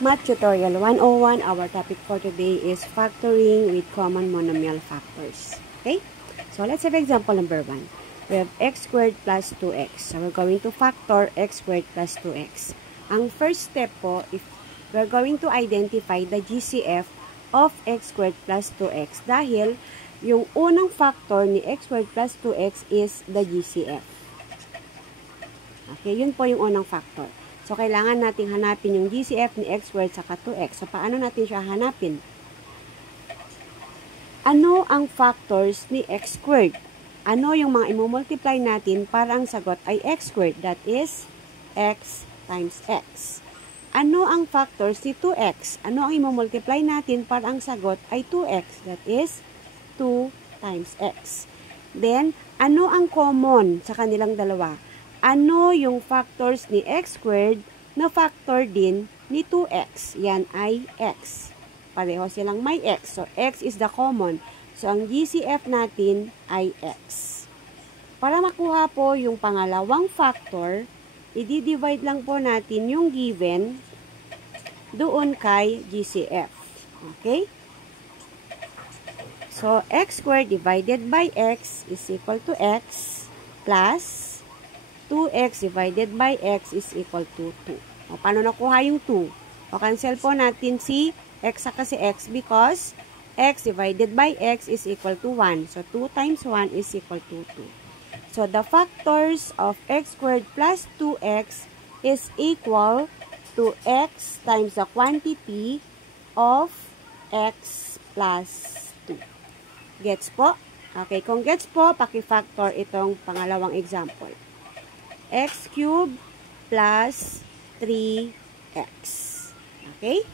Math Tutorial 101, our topic for today is factoring with common monomial factors. Okay? So, let's have example number 1. We have x squared plus 2x. So, we're going to factor x squared plus 2x. Ang first step po, if we're going to identify the GCF of x squared plus 2x dahil yung unang factor ni x squared plus 2x is the GCF. Okay, yun po yung unang factor. So, kailangan nating hanapin yung GCF ni x squared saka 2x. So, paano natin siya hanapin? Ano ang factors ni x squared? Ano yung mga i-multiply natin para ang sagot ay x squared? That is, x times x. Ano ang factors ni 2x? Ano ang i-multiply natin para ang sagot ay 2x? That is, 2 times x. Then, ano ang common sa kanilang dalawa? Ano yung factors ni x squared na factor din ni 2x? Yan ay x. Pareho silang may x. So, x is the common. So, ang GCF natin ay x. Para makuha po yung pangalawang factor, i-divide lang po natin yung given doon kay GCF. Okay? So, x squared divided by x is equal to x plus 2x divided by x is equal to 2. O, paano nakuha yung 2? O, cancel po natin si x saka si x because x divided by x is equal to 1. So, 2 times 1 is equal to 2. So, the factors of x squared plus 2x is equal to x times the quantity of x plus 2. Gets po? Okay, kung gets po, paki-factor itong pangalawang example. X cubed plus 3x. Okay?